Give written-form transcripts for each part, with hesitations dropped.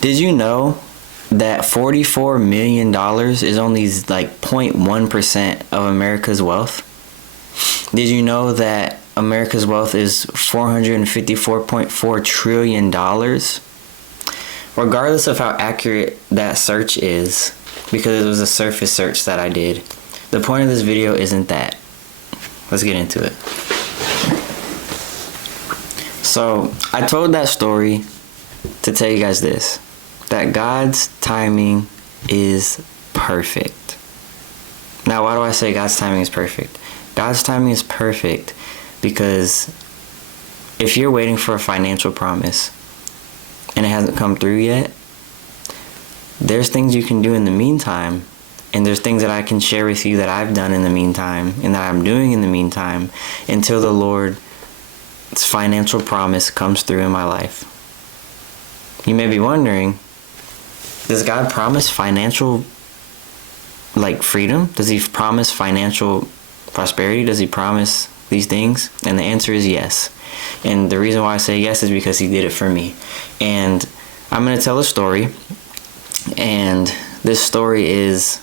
Did you know that $44 million is only like 0.1% of America's wealth? Did you know that America's wealth is $454.4 trillion? Regardless of how accurate that search is, because it was a surface search that I did, the point of this video isn't that. Let's get into it. So, I told that story to tell you guys this, that God's timing is perfect. Now, why do I say God's timing is perfect? God's timing is perfect because if you're waiting for a financial promise and it hasn't come through yet, there's things you can do in the meantime, and there's things that I can share with you that I've done in the meantime and that I'm doing in the meantime until the Lord's financial promise comes through in my life. You may be wondering, does God promise financial freedom? Does he promise financial prosperity? Does he promise these things? And the answer is yes. And the reason why I say yes is because he did it for me. And I'm going to tell a story. And this story is,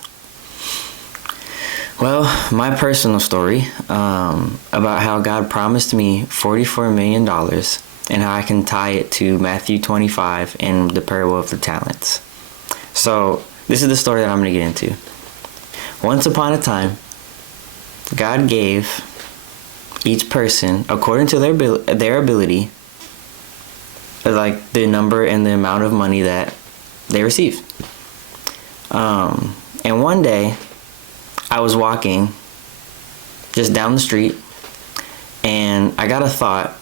well, my personal story about how God promised me $44 million and how I can tie it to Matthew 25 and the parable of the talents. So this is the story that I'm going to get into. Once upon a time, God gave each person, according to their ability, like the number and the amount of money that they received. And one day, I was walking just down the street, and I got a thought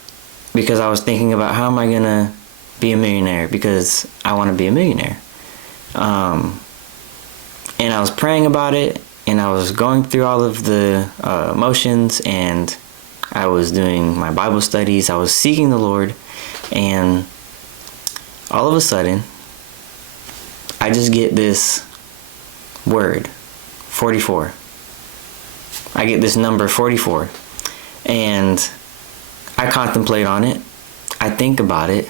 because I was thinking about how am I gonna be a millionaire, because I want to be a millionaire. And I was praying about it, and I was going through all of the motions, and I was doing my Bible studies, I was seeking the Lord, and all of a sudden, I just get this word, 44. I get this number 44, and I contemplate on it, I think about it,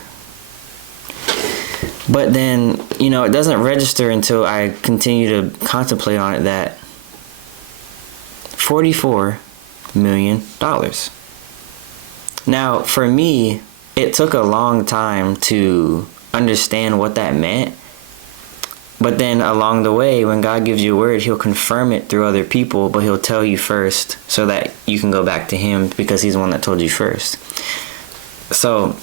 but then, it doesn't register until I continue to contemplate on it that $44 million. Now, for me, it took a long time to understand what that meant. But then along the way, when God gives you a word, he'll confirm it through other people, but he'll tell you first so that you can go back to him because he's the one that told you first. So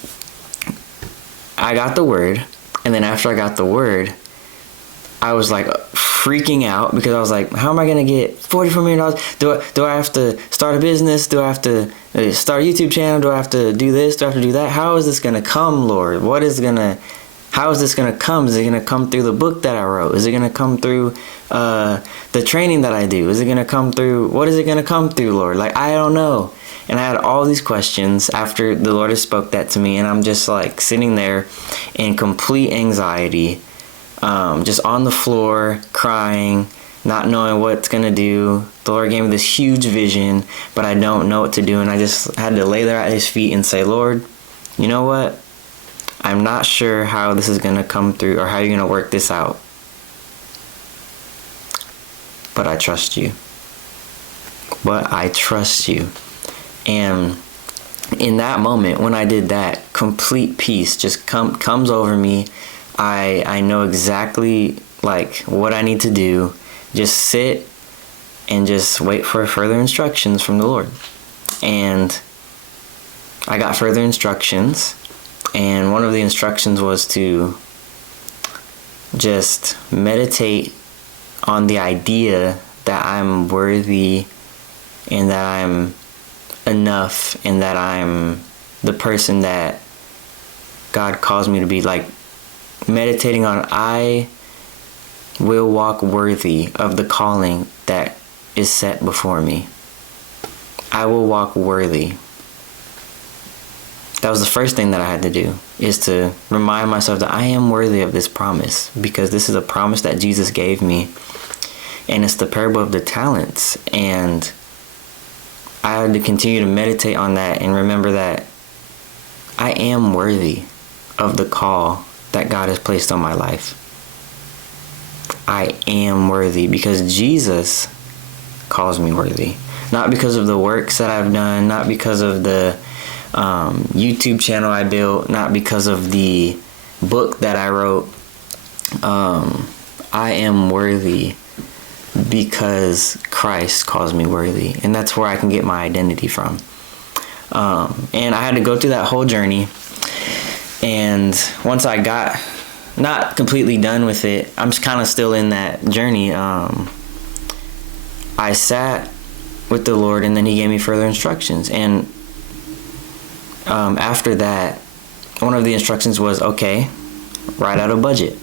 I got the word, and then after I got the word, I was like freaking out because I was like, how am I going to get $44 million? Do I have to start a business? Do I have to start a YouTube channel? Do I have to do this? Do I have to do that? How is this going to come, Lord? How is this going to come? Is it going to come through the book that I wrote? Is it going to come through the training that I do? Is it going to come through? What is it going to come through, Lord? I don't know. And I had all these questions after the Lord has spoke that to me. And I'm just sitting there in complete anxiety, just on the floor, crying, not knowing what it's going to do. The Lord gave me this huge vision, but I don't know what to do. And I just had to lay there at his feet and say, Lord, you know what? I'm not sure how this is going to come through or how you're going to work this out. But I trust you. And in that moment, when I did that, complete peace just comes over me. I know exactly what I need to do. Just sit and just wait for further instructions from the Lord. And I got further instructions. And one of the instructions was to just meditate on the idea that I'm worthy and that I'm enough and that I'm the person that God calls me to be. Meditating on, I will walk worthy of the calling that is set before me. I will walk worthy. That was the first thing that I had to do, is to remind myself that I am worthy of this promise, because this is a promise that Jesus gave me, and it's the parable of the talents. And I had to continue to meditate on that and remember that I am worthy of the call that God has placed on my life. I am worthy because Jesus calls me worthy. Not because of the works that I've done, not because of the YouTube channel I built, not because of the book that I wrote. I am worthy because Christ calls me worthy. And that's where I can get my identity from. And I had to go through that whole journey. And once I got not completely done with it, I'm kind of still in that journey. I sat with the Lord, and then he gave me further instructions. And after that, one of the instructions was, okay, write out a budget.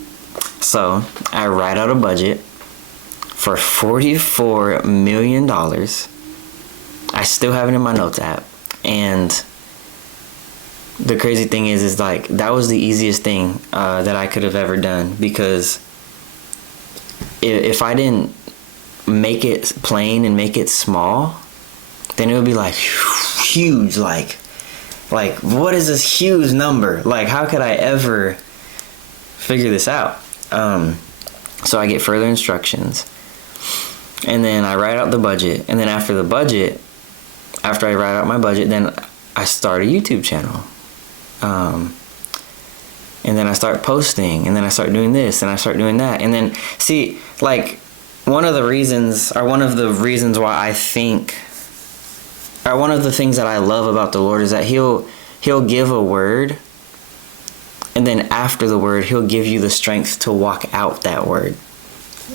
So I write out a budget for $44 million. I still have it in my notes app. And the crazy thing is like, that was the easiest thing that I could have ever done, because if I didn't make it plain and make it small, then it would be like huge, like what is this huge number? Like, how could I ever figure this out? So I get further instructions, and then I write out the budget, and then after I write out my budget, then I start a YouTube channel. And then I start posting, and then I start doing this, and I start doing that. And then, see, like, one of the reasons why I think, or one of the things that I love about the Lord is that he'll give a word, and then after the word, he'll give you the strength to walk out that word,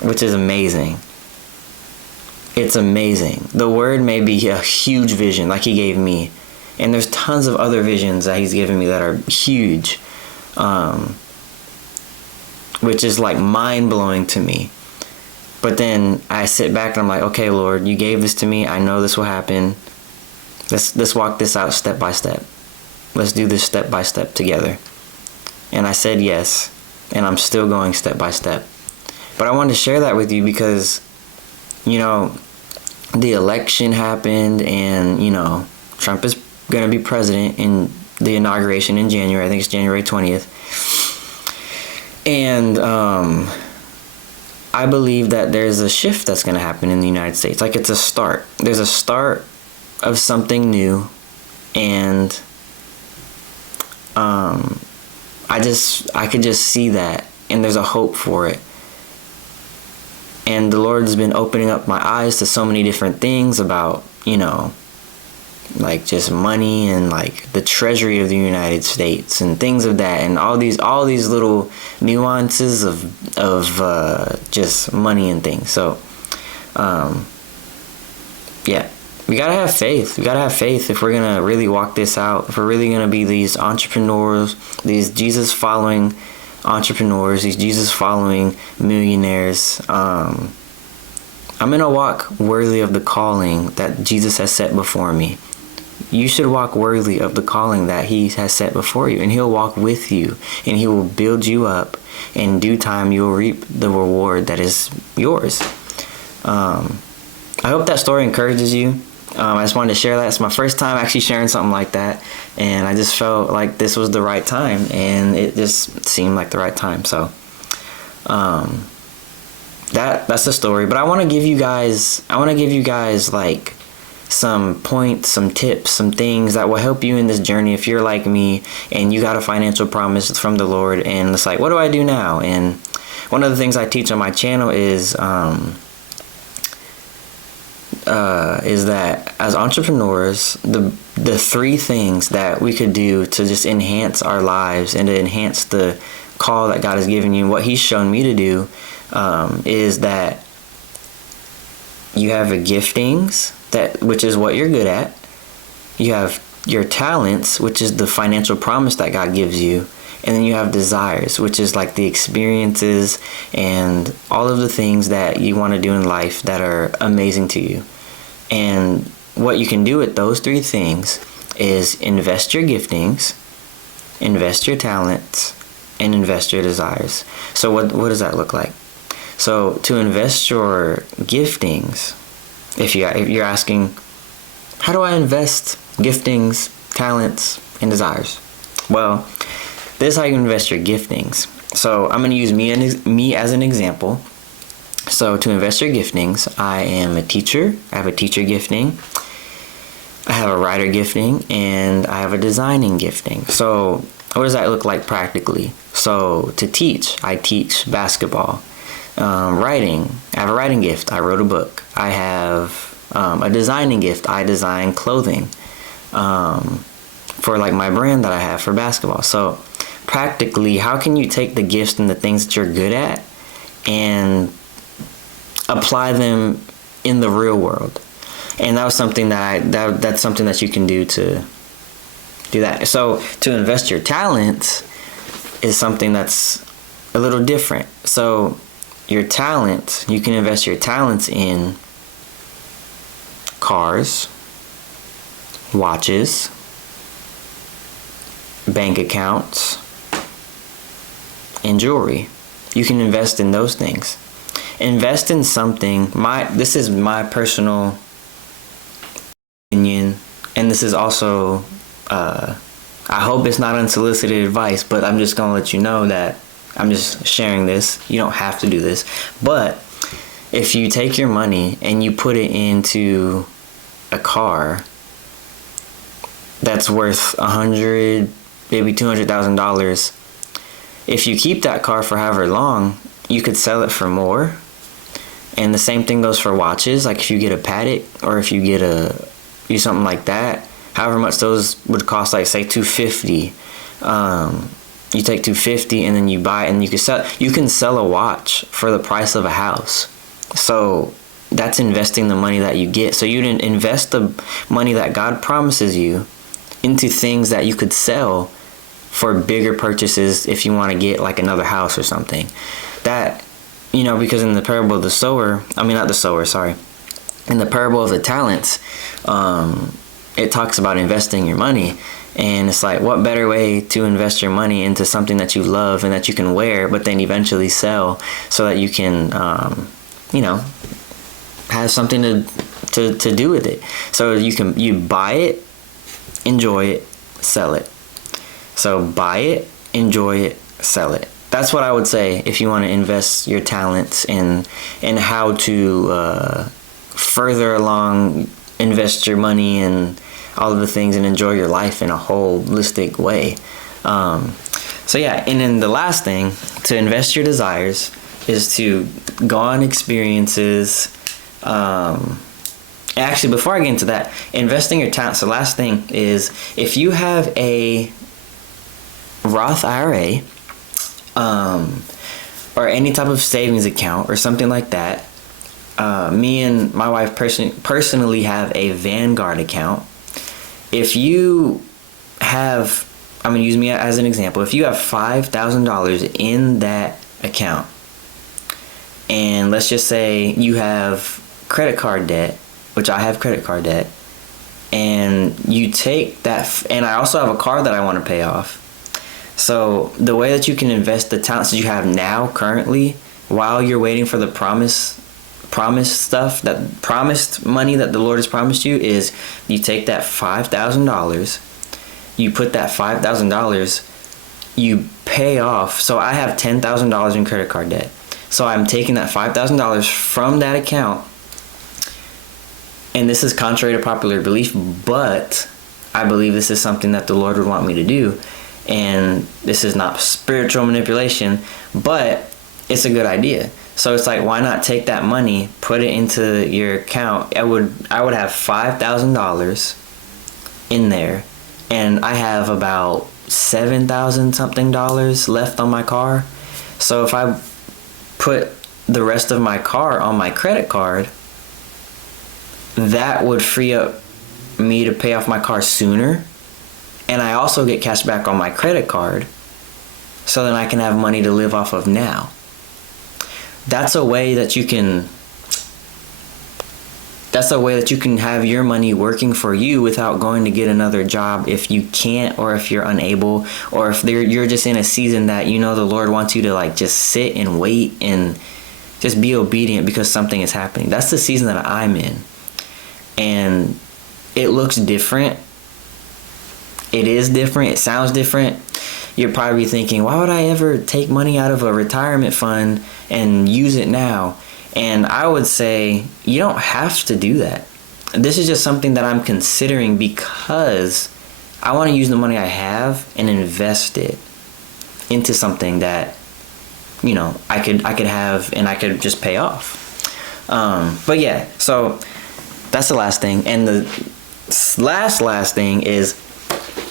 which is amazing. It's amazing. The word may be a huge vision like he gave me, and there's tons of other visions that he's given me that are huge, which is like mind-blowing to me. But then I sit back and I'm like, okay, Lord, you gave this to me. I know this will happen. Let's walk this out step by step. Let's do this step by step together. And I said yes, and I'm still going step by step. But I wanted to share that with you because, you know, the election happened, and, you know, Trump is going to be president in the inauguration in January. I think it's January 20th. And I believe that there's a shift that's going to happen in the United States. Like, it's a start. There's a start of something new. And I could just see that. And there's a hope for it. And the Lord's been opening up my eyes to so many different things about, you know, like just money and like the treasury of the United States and things of that, and all these little nuances of just money and things. So yeah, we gotta have faith. We gotta have faith if we're gonna really walk this out. If we're really gonna be these entrepreneurs, these Jesus following entrepreneurs, these Jesus following millionaires. I'm gonna walk worthy of the calling that Jesus has set before me. You should walk worthy of the calling that he has set before you, and he'll walk with you, and he will build you up. In due time, you will reap the reward that is yours. I hope that story encourages you. I just wanted to share that. It's my first time actually sharing something like that, and I just felt like this was the right time, and it just seemed like the right time. So that's the story. But I want to give you guys like some points, some tips, some things that will help you in this journey if you're like me and you got a financial promise from the Lord, and it's like, what do I do now? And one of the things I teach on my channel is that as entrepreneurs, the three things that we could do to just enhance our lives and to enhance the call that God has given you, and what he's shown me to do, is that you have a giftings, which is what you're good at. You have your talents, which is the financial promise that God gives you. And then you have desires, which is like the experiences and all of the things that you want to do in life that are amazing to you. And what you can do with those three things is invest your giftings, invest your talents, and invest your desires. So what does that look like? So to invest your giftings, if you're asking, how do I invest giftings, talents, and desires? Well, This is how you invest your giftings. So I'm going to use me as an example. So to invest your giftings, I am a teacher. I have a teacher gifting. I have a writer gifting, and I have a designing gifting. So what does that look like practically? So to teach, I teach basketball. Writing, I have a writing gift. I wrote a book. I have a designing gift. I design clothing for like my brand that I have for basketball. So practically, how can you take the gifts and the things that you're good at and apply them in the real world? And that was something that's something that you can do to do that. So to invest your talents is something that's a little different. So your talent, you can invest your talents in cars, watches, bank accounts, and jewelry. You can invest in those things. Invest in something. This is my personal opinion, and this is also I hope it's not unsolicited advice, but I'm just gonna let you know that I'm just sharing this. You don't have to do this, but if you take your money and you put it into a car that's worth $100,000, maybe $200,000, if you keep that car for however long, you could sell it for more. And the same thing goes for watches. Like if you get a Patek, or if you get something like that, however much those would cost, like say $250. You take $250 and then you buy it, and you can sell a watch for the price of a house. So that's investing the money that you get. So you didn't invest the money that God promises you into things that you could sell for bigger purchases if you want to get like another house or something. That, because in the parable of the sower, in the parable of the talents, it talks about investing your money. And it's like, what better way to invest your money into something that you love and that you can wear, but then eventually sell, so that you can, have something to do with it. So you buy it, enjoy it, sell it. So buy it, enjoy it, sell it. That's what I would say if you want to invest your talents and how to further along invest your money and all of the things and enjoy your life in a holistic way. So yeah, and then the last thing, to invest your desires, is to go on experiences. Actually, before I get into that, investing your talents, the last thing is, if you have a Roth IRA, or any type of savings account or something like that, me and my wife personally have a Vanguard account. If you have, I'm going to use me as an example. If you have $5,000 in that account, and let's just say you have credit card debt, which I have credit card debt, and you take that, and I also have a car that I want to pay off. So the way that you can invest the talents that you have now currently, while you're waiting for the promised money that the Lord has promised you, is you take that $5,000, you put that $5,000, you pay off. So I have $10,000 in credit card debt. So I'm taking that $5,000 from that account, and this is contrary to popular belief, but I believe this is something that the Lord would want me to do. And this is not spiritual manipulation, but it's a good idea. So it's like, why not take that money, put it into your account? I would have $5,000 in there, and I have about $7,000 something left on my car. So if I put the rest of my car on my credit card, that would free up me to pay off my car sooner. And I also get cash back on my credit card, so then I can have money to live off of now. That's a way that you can have your money working for you without going to get another job if you can't, or if you're unable, or if you're just in a season that the Lord wants you to like just sit and wait and just be obedient because something is happening. That's the season that I'm in. And it looks different. It is different. It sounds different. you're probably thinking, why would I ever take money out of a retirement fund and use it now? And I would say, you don't have to do that. This is just something that I'm considering because I want to use the money I have and invest it into something that, you know, I could have and I could just pay off. But yeah, so that's the last thing. And the last thing is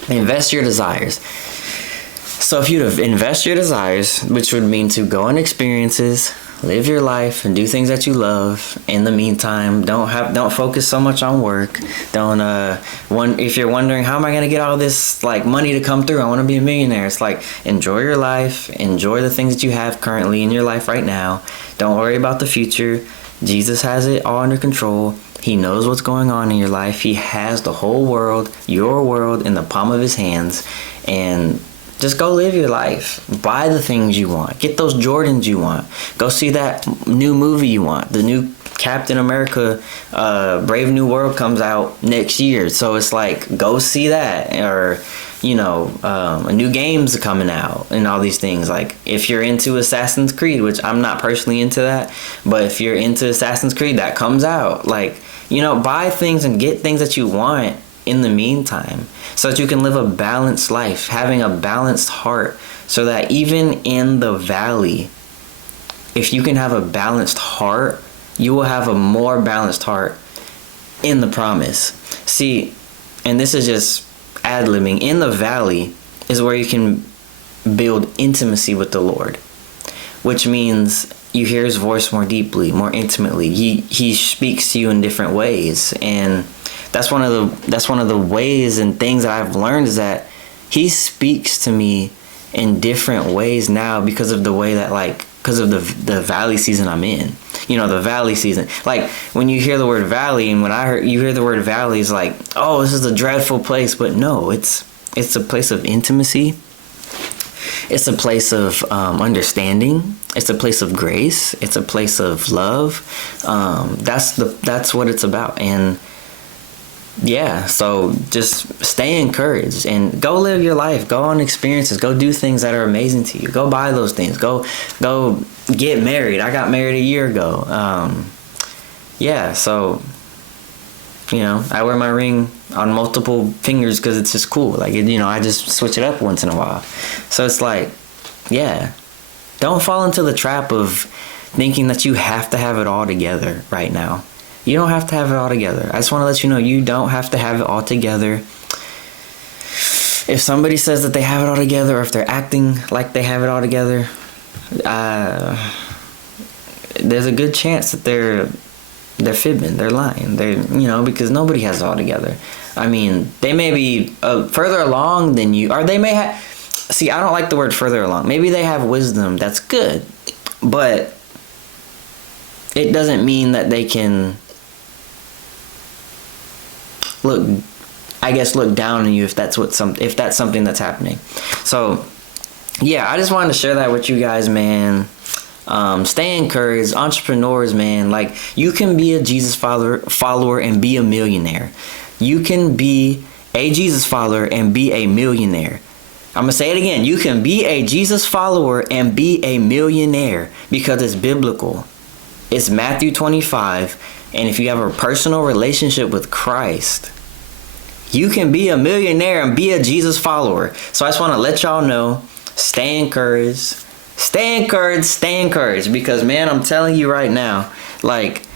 invest your desires. So if you invest your desires, which would mean to go on experiences, live your life, and do things that you love. In the meantime, don't focus so much on work. If you're wondering, how am I going to get all this like money to come through? I want to be a millionaire. It's like, enjoy your life, enjoy the things that you have currently in your life right now. Don't worry about the future. Jesus has it all under control. He knows what's going on in your life. He has the whole world, your world, in the palm of his hands. And just go live your life. Buy the things you want. Get those Jordans you want. Go see that new movie you want. The new Captain America Brave New World comes out next year. So it's like, go see that. Or, you know, a new game's coming out and all these things. Like, if you're into Assassin's Creed, which I'm not personally into that, but if you're into Assassin's Creed, that comes out. Like, you know, buy things and get things that you want in the meantime, so that you can live a balanced life, having a balanced heart, so that even in the valley, if you can have a balanced heart, you will have a more balanced heart in the promise. See, and this is just ad-libbing, in the valley is where you can build intimacy with the Lord, which means you hear his voice more deeply, more intimately. He speaks to you in different ways, and that's one of the ways and things that I've learned, is that he speaks to me in different ways now because of the way that, like, because of the valley season I'm in. You know, the valley season. Like, when you hear the word valley, and when you hear the word valley, it's like, oh, this is a dreadful place. But no, it's a place of intimacy. It's a place of understanding. It's a place of grace. It's a place of love. That's what it's about. And yeah, so just stay encouraged and go live your life. Go on experiences. Go do things that are amazing to you. Go buy those things. Go get married. I got married a year ago. Yeah, so, you know, I wear my ring on multiple fingers because it's just cool. Like, you know, I just switch it up once in a while. So it's like, yeah, don't fall into the trap of thinking that you have to have it all together right now. You don't have to have it all together. I just want to let you know, you don't have to have it all together. If somebody says that they have it all together, or if they're acting like they have it all together, there's a good chance that they're fibbing, they're lying. Because nobody has it all together. I mean, they may be further along than you, or they may have. See, I don't like the word further along. Maybe they have wisdom. That's good, but it doesn't mean that they can look down on you if that's something that's happening. So yeah, I just wanted to share that with you guys, man. Stay encouraged, entrepreneurs, man. Like, you can be a Jesus follower and be a millionaire. You can be a Jesus follower and be a millionaire. I'm gonna say it again. You can be a Jesus follower and be a millionaire, because it's biblical. It's Matthew 25. And if you have a personal relationship with Christ, you can be a millionaire and be a Jesus follower. So I just want to let y'all know, stay encouraged. Stay encouraged, stay encouraged. Because, man, I'm telling you right now, like,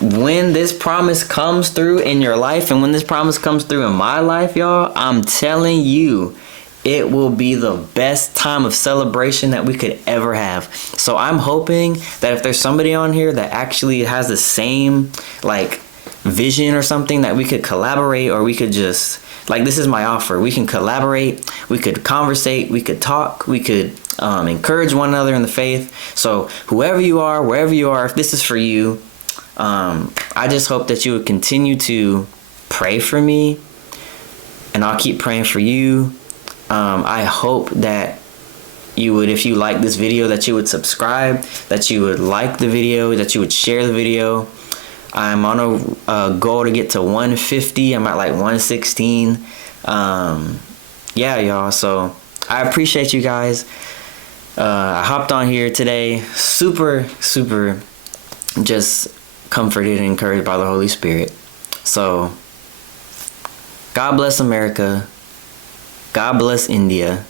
when this promise comes through in your life, and when this promise comes through in my life, y'all, I'm telling you, it will be the best time of celebration that we could ever have. So I'm hoping that if there's somebody on here that actually has the same, like, vision or something, that we could collaborate, or we could just, like, this is my offer. We can collaborate, we could conversate, we could talk, we could encourage one another in the faith. So whoever you are, wherever you are, if this is for you, I just hope that you would continue to pray for me, and I'll keep praying for you. I hope that you would, if you like this video, that you would subscribe, that you would like the video, that you would share the video. I'm on a goal to get to 150. I'm at like 116. Yeah, y'all. So I appreciate you guys. I hopped on here today, super just comforted and encouraged by the Holy Spirit. So, God bless America. God bless India.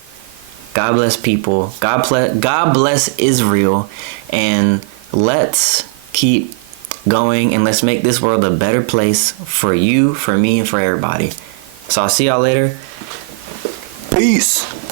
God bless people. God bless Israel. And let's keep going and let's make this world a better place for you, for me, and for everybody. So I'll see y'all later. Peace.